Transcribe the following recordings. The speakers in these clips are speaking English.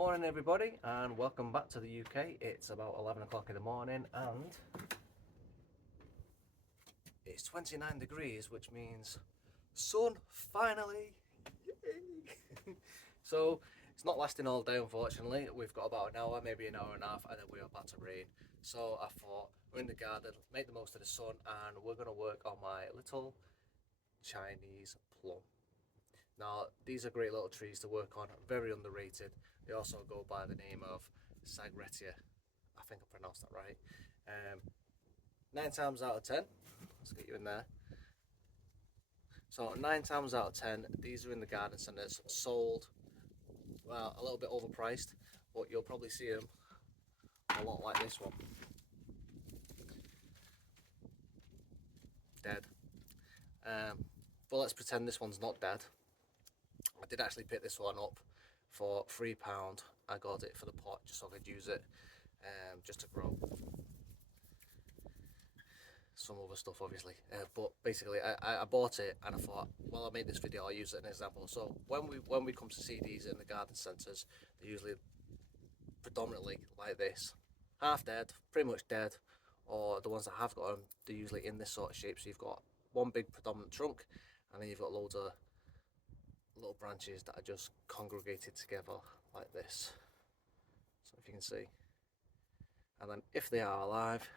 Morning everybody and welcome back to the UK. It's about 11 o'clock in the morning and it's 29 degrees, which means sun finally. Yay! So it's not lasting all day, unfortunately. We've got about an hour, maybe an hour and a half, and then we're about to rain. So I thought we're in the garden, make the most of the sun, and we're going to work on my little Chinese plum. Now, these are great little trees to work on, very underrated. They also go by the name of Sageretia. I think I pronounced that right. 9 times out of 10, let's get you in there. So 9 times out of 10, these are in the garden centres, sold, well, a little bit overpriced, but you'll probably see them a lot like this one. Dead. But let's pretend this one's not dead. I did actually pick this one up for £3. I got it for the pot just so I could use it just to grow some other stuff, obviously. But basically I bought it and I thought, well, I made this video, I'll use it as an example. So when we come to see these in the garden centres, they're usually predominantly like this, half dead, pretty much dead, or the ones that have got them, they're usually in this sort of shape. So you've got one big predominant trunk and then you've got loads of little branches that are just congregated together like this. So if you can see, and then if they are alive,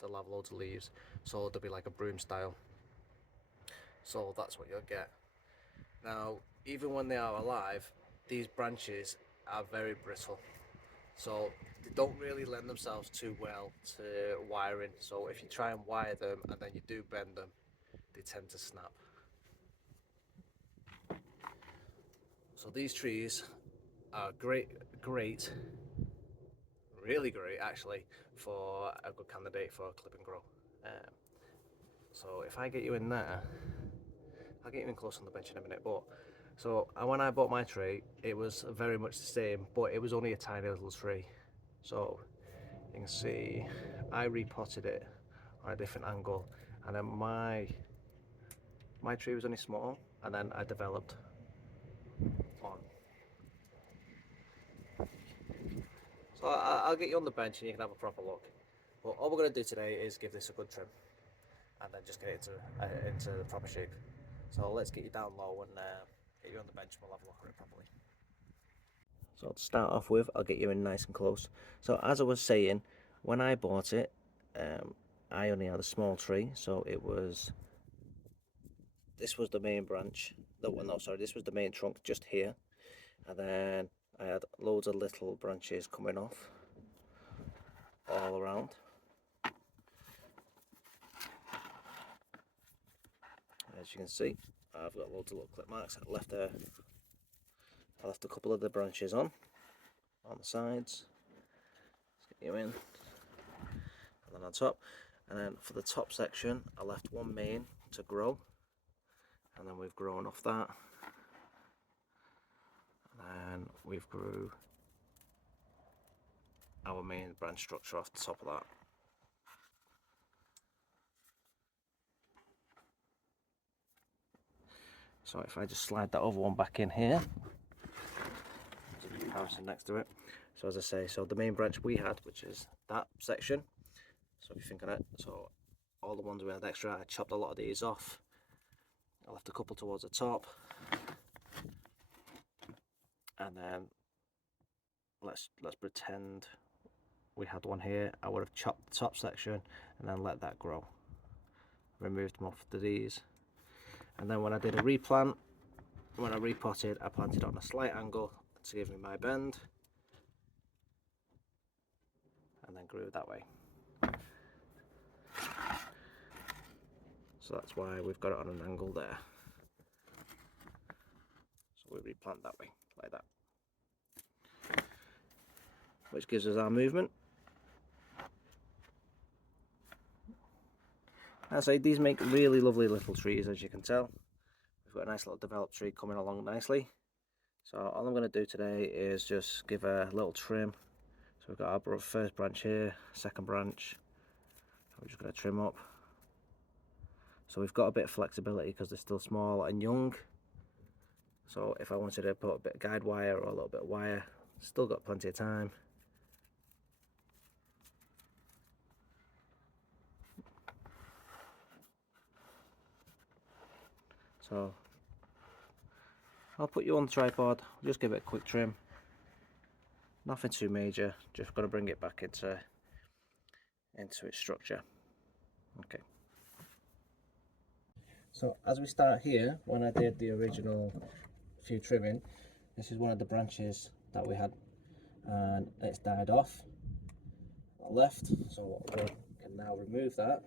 they'll have loads of leaves, so they'll be like a broom style. So that's what you'll get. Now, even when they are alive, these branches are very brittle, so they don't really lend themselves too well to wiring. So if you try and wire them and then you do bend them, they tend to snap. So these trees are great, really great actually, for a good candidate for clip and grow. So if I get you in there, I'll get you in close on the bench in a minute. But so when I bought my tree, it was very much the same, but it was only a tiny little tree. So you can see I repotted it on a different angle, and then my tree was only small, and then I developed on. So I'll get you on the bench and you can have a proper look. But all we're going to do today is give this a good trim and then just get it into the proper shape. So let's get you down low and get you on the bench and we'll have a look at it properly. So to start off with, I'll get you in nice and close. So as I was saying, when I bought it, I only had a small tree, so this was the main branch. No, sorry, this was the main trunk just here, and then I had loads of little branches coming off all around. As you can see, I've got loads of little clip marks. I left a couple of the branches on the sides. Let's get you in, and then on top. And then for the top section, I left one main to grow, and then we've grown off that. And then we've grew our main branch structure off the top of that. So if I just slide that other one back in here, there's a comparison next to it. So as I say, so the main branch we had, which is that section, so if you think on it, so all the ones we had extra, I chopped a lot of these off. I left a couple towards the top, and then let's pretend we had one here. I would have chopped the top section and then let that grow. Removed them off to these, and then when I did a replant, when I repotted, I planted on a slight angle to give me my bend, and then grew that way. So that's why we've got it on an angle there. So we replant that way, like that, which gives us our movement. I say these make really lovely little trees, as you can tell. We've got a nice little developed tree coming along nicely. So all I'm going to do today is just give a little trim. So we've got our first branch here, second branch. We're just going to trim up. So we've got a bit of flexibility because they're still small and young. So if I wanted to put a bit of guide wire or a little bit of wire, Still got plenty of time. So I'll put you on the tripod, just give it a quick trim. Nothing too major, just got to bring it back into its structure. Okay. So as we start here, when I did the original few trimming, this is one of the branches that we had, and it's died off left. So we can now remove that.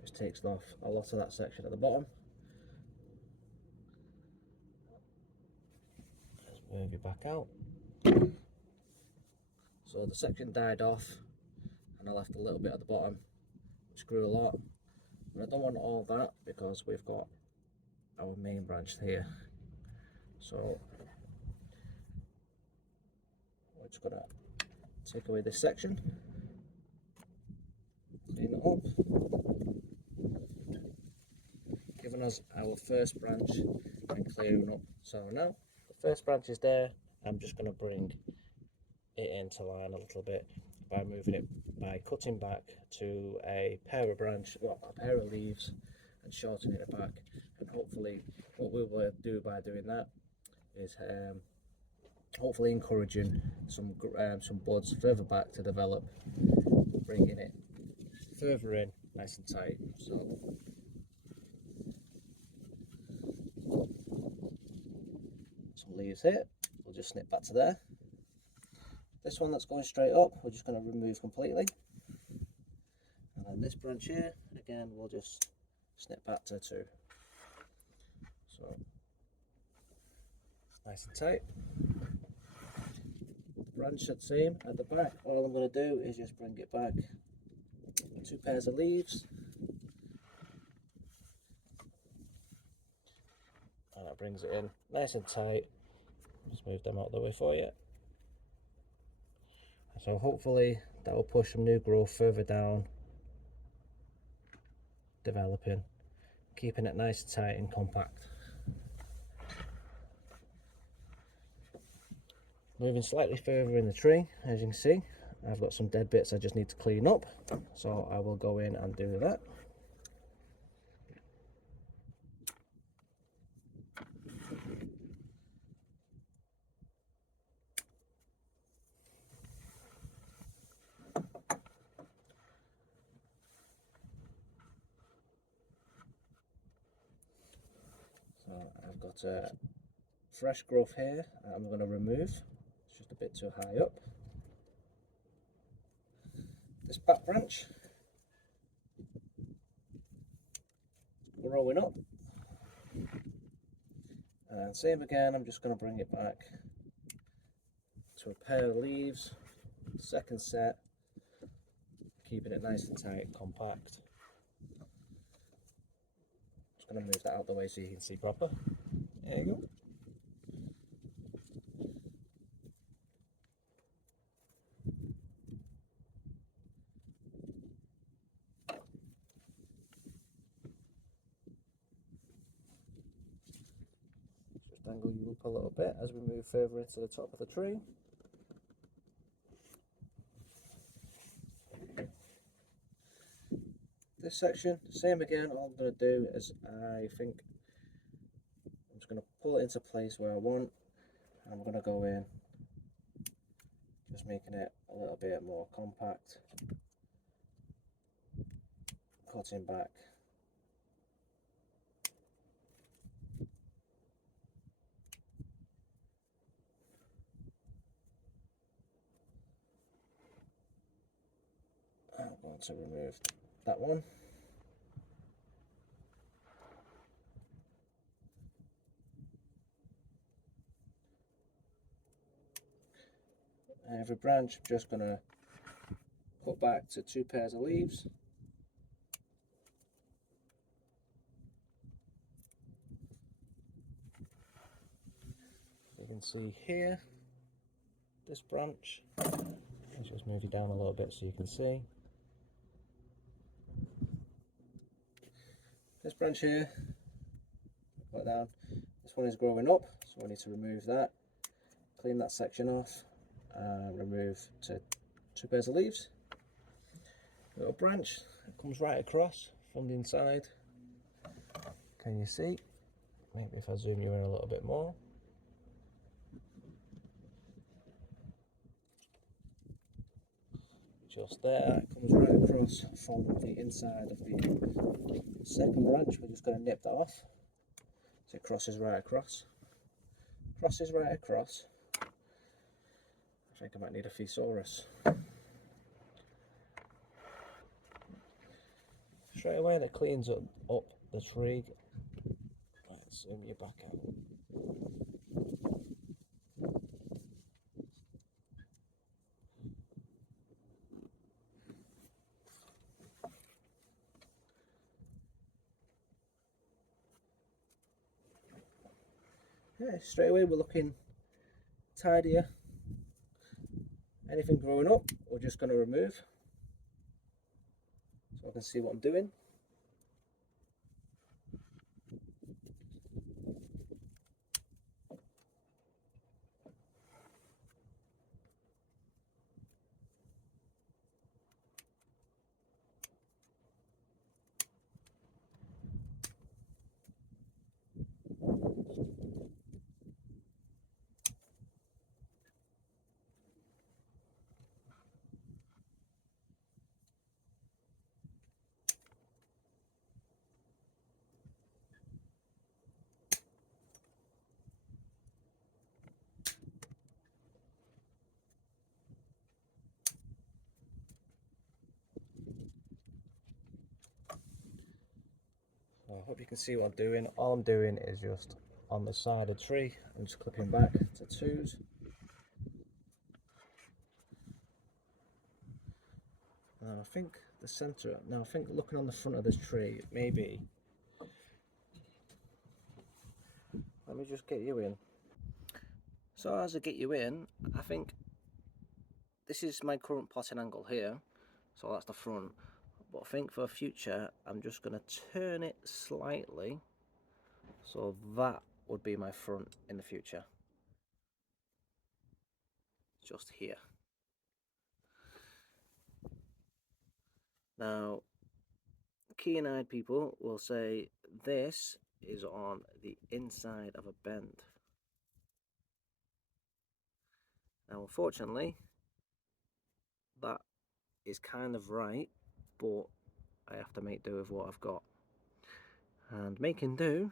Just takes off a lot of that section at the bottom. Let's move it back out. So the section died off and I left a little bit at the bottom, which grew a lot. But I don't want all that because we've got our main branch here. So we're just gonna take away this section, clean it up, giving us our first branch and clearing up. So now the first branch is there. I'm just gonna bring it into line a little bit by moving it, by cutting back to a pair of leaves and shortening it back. And hopefully what we will do by doing that is hopefully encouraging some buds further back to develop, bringing it further in nice and tight. So some leaves here, we'll just snip back to there. This one that's going straight up, we're just going to remove completely. And then this branch here, again, we'll just snip back to 2. So, nice and tight. The branch the same at the back. All I'm going to do is just bring it back 2 pairs of leaves. And that brings it in nice and tight. Just move them out of the way for you. So hopefully that will push some new growth further down, developing, keeping it nice and tight and compact. Moving slightly further in the tree, as you can see, I've got some dead bits I just need to clean up, so I will go in and do that. So I've got a fresh growth here that I'm going to remove. It's just a bit too high up. This back branch, growing up, and same again, I'm just going to bring it back to a pair of leaves, second set, keeping it nice and tight and compact. Just going to move that out of the way so you can see proper. There you go. Just angle you up a little bit as we move further into the top of the tree. This section, same again. All I'm going to do is I'm just going to pull it into place where I want. I'm going to go in, just making it a little bit more compact, cutting back. I'm going to remove that one. Every branch, I'm just going to cut back to 2 pairs of leaves. You can see here, this branch. Let's just move it down a little bit so you can see. This branch here, put down. This one is growing up, so I need to remove that, clean that section off, and remove two pairs of leaves. Little branch that comes right across from the inside. Can you see? Maybe if I zoom you in a little bit more. Just there, it comes right across from the inside of the second branch. We're just going to nip that off. So it crosses right across. Crosses right across. I think I might need a thesaurus. Straight away that cleans up the tree. Right, zoom you back out. Yeah, straight away we're looking tidier. Anything growing up, we're just going to remove. So I can see what I'm doing. I hope you can see what I'm doing. All I'm doing is just on the side of the tree, I'm just clipping back to twos. Now I think the centre, now I think looking on the front of this tree, maybe, let me just get you in. So as I get you in, I think this is my current potting angle here, so that's the front. But I think for future, I'm just going to turn it slightly, so that would be my front in the future. Just here. Now, keen-eyed people will say this is on the inside of a bend. Now, unfortunately, that is kind of right, but I have to make do with what I've got. And making do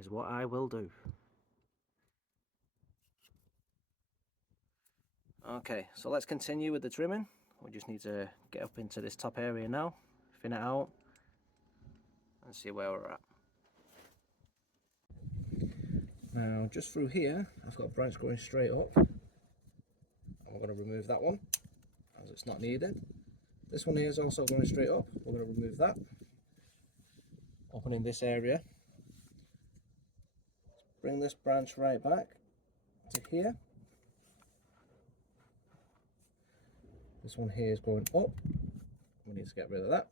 is what I will do. Okay, so let's continue with the trimming. We just need to get up into this top area now, thin it out, and see where we're at. Now, just through here, I've got a branch going straight up. I'm going to remove that one, as it's not needed. This one here is also going straight up. We're going to remove that. Opening this area. Bring this branch right back to here. This one here is going up. We need to get rid of that.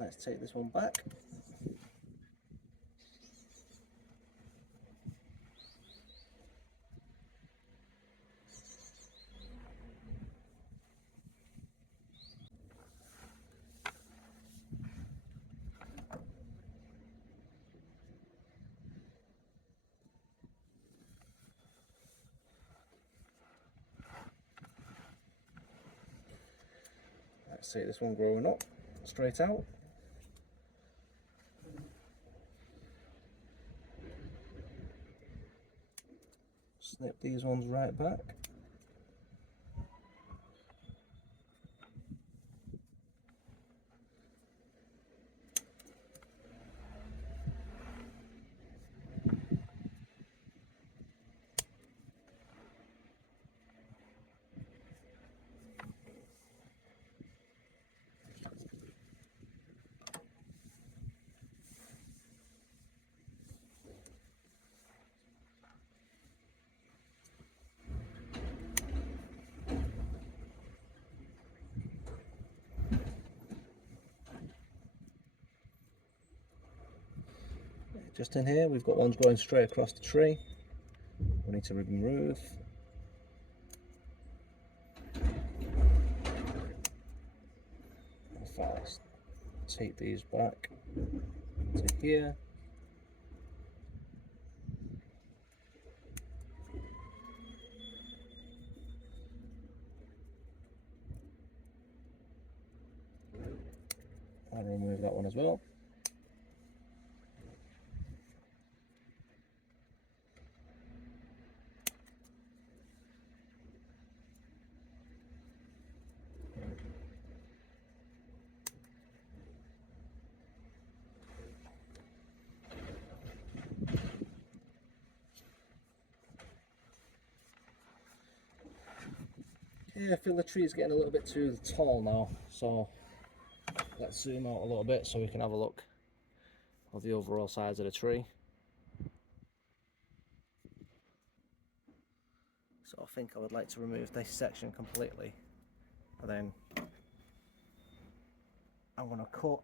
Let's take this one back. Let's take this one growing up, straight out. Snip these ones right back. just in here, we've got ones growing straight across the tree. We need to remove. If I take these back to here. I'll remove that one as well. Yeah, I feel the tree is getting a little bit too tall now, so let's zoom out a little bit so we can have a look of the overall size of the tree. So I think I would like to remove this section completely, and then I'm going to cut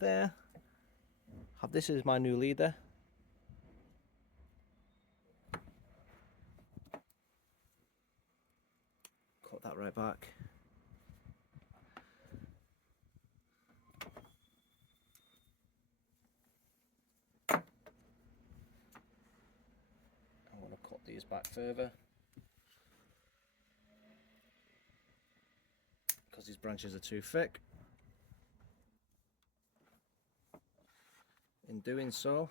there. Have this as my new leader. Cut that right back. I'm going to cut these back further because these branches are too thick. In doing so,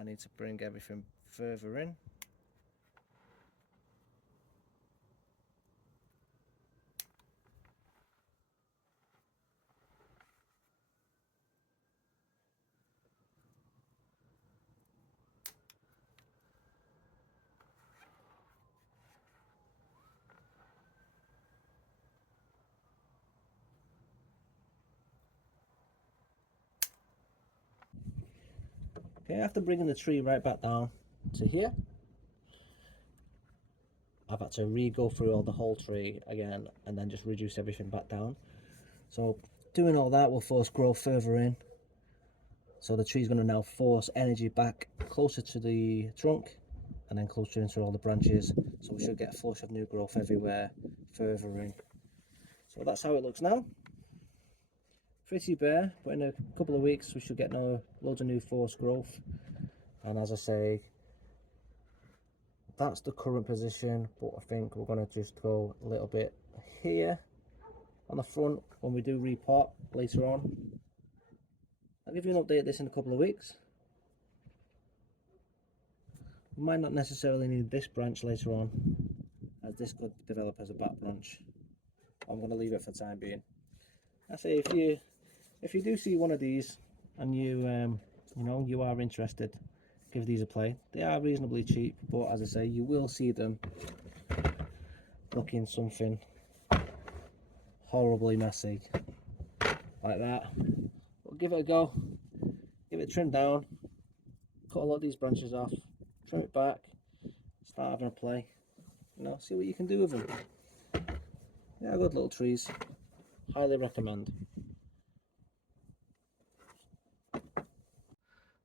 I need to bring everything further in. Okay, after bringing the tree right back down to here, I've had to re-go through all the whole tree again and then just reduce everything back down. So doing all that will force growth further in. So the tree's going to now force energy back closer to the trunk and then closer into all the branches. So we should get a flush of new growth everywhere further in. So that's how it looks now. Pretty bare, but in a couple of weeks we should get loads of new force growth. And as I say, that's the current position, but I think we're going to just go a little bit here on the front when we do repot later on. I'll give you an update of this in a couple of weeks. We might not necessarily need this branch later on, as this could develop as a back branch. I'm going to leave it for the time being. I say if you do see one of these and you are interested, give these a play. They are reasonably cheap, but as I say, you will see them looking something horribly messy like that. But give it a go, give it a trim down, cut a lot of these branches off, trim it back, start having a play, see what you can do with them. They are good little trees, highly recommend.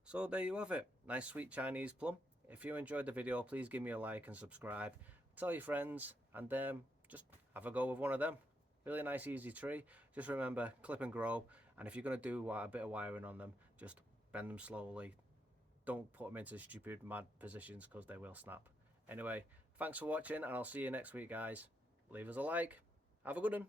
So there you have it, nice sweet Chinese plum. If you enjoyed the video, please give me a like and subscribe, tell your friends, and just have a go with one of them. Really nice easy tree. Just remember, clip and grow, and if you're going to do a bit of wiring on them, just bend them slowly. Don't put them into stupid mad positions because they will snap. Anyway, thanks for watching, and I'll see you next week, guys. Leave us a like. Have a good one.